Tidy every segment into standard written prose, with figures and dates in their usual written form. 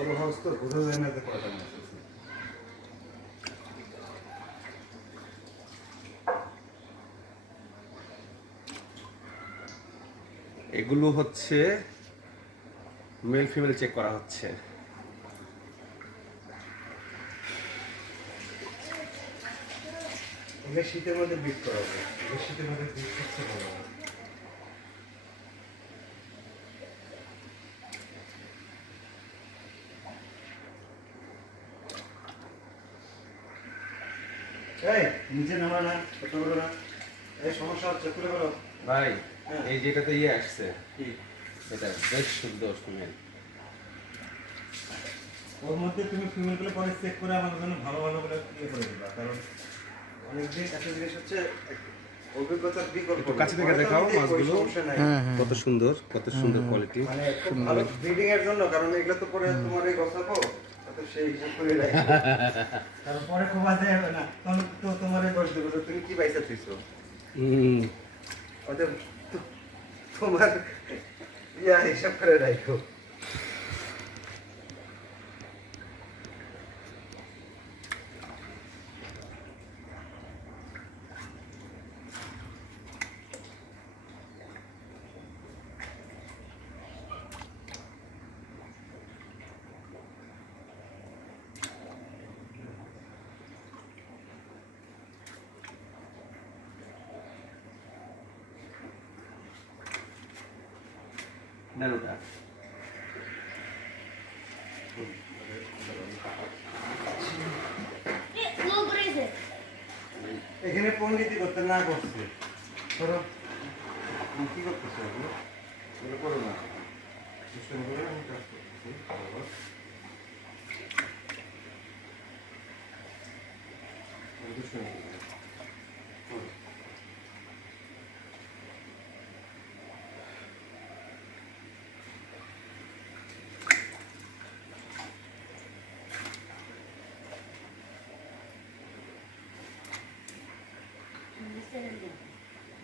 বড় হাউস তো বোঝা যায় না যে কয়টা মাছ আছে। এগুলো হচ্ছে মেল ফিমেল চেক করা হচ্ছে। এগুলো শীতের মধ্যে ব্রিড করা হবে, শীতের মধ্যে ব্রিড করতে ভালো হবে। এই নিচে নামা না, ছোট বড় না, এই সমস্যা হচ্ছে, তুলে বলো ভাই। এই যেটাতে ইয়ে আসছে কি, এটা বেশ সুন্দর ফিমেল। ওর মধ্যে তুমি ফিমেলগুলো পরে চেক করে আমার জন্য ভালো ভালো করে ইয়ে করে দিবা, কারণ অনেকদিন একটা জিনিস হচ্ছে অভিজ্ঞতার বিকল্প। কাছে থেকে দেখাও মাছগুলো কত সুন্দর, কত সুন্দর কোয়ালিটি, মানে খুব ভালো ব্রিডিং এর জন্য। কারণ এগুলো তো পরে তোমার এই গছাবো, তো সেই হিসাব করে রাখো, কারণ পরে খোবা যায় না, তখন তো তোমার এই দোষ দেবো তুমি কি পয়সা দিছো। ওটা তোমার ইয়া হিসাব করে রাখো। নানুটা এখানে পণ্ডিতি করতে না করছে, ধরো কি করতেছে এগুলো, এগুলো করো না, সিস্টেম করে আমি কাজ করতেছি।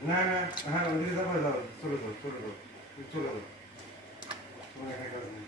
না না, হ্যাঁ ওদিকে যাবো, যাও চলে যাও, চলে যাও, চলে যাও, তোমার একা কাজ নেই।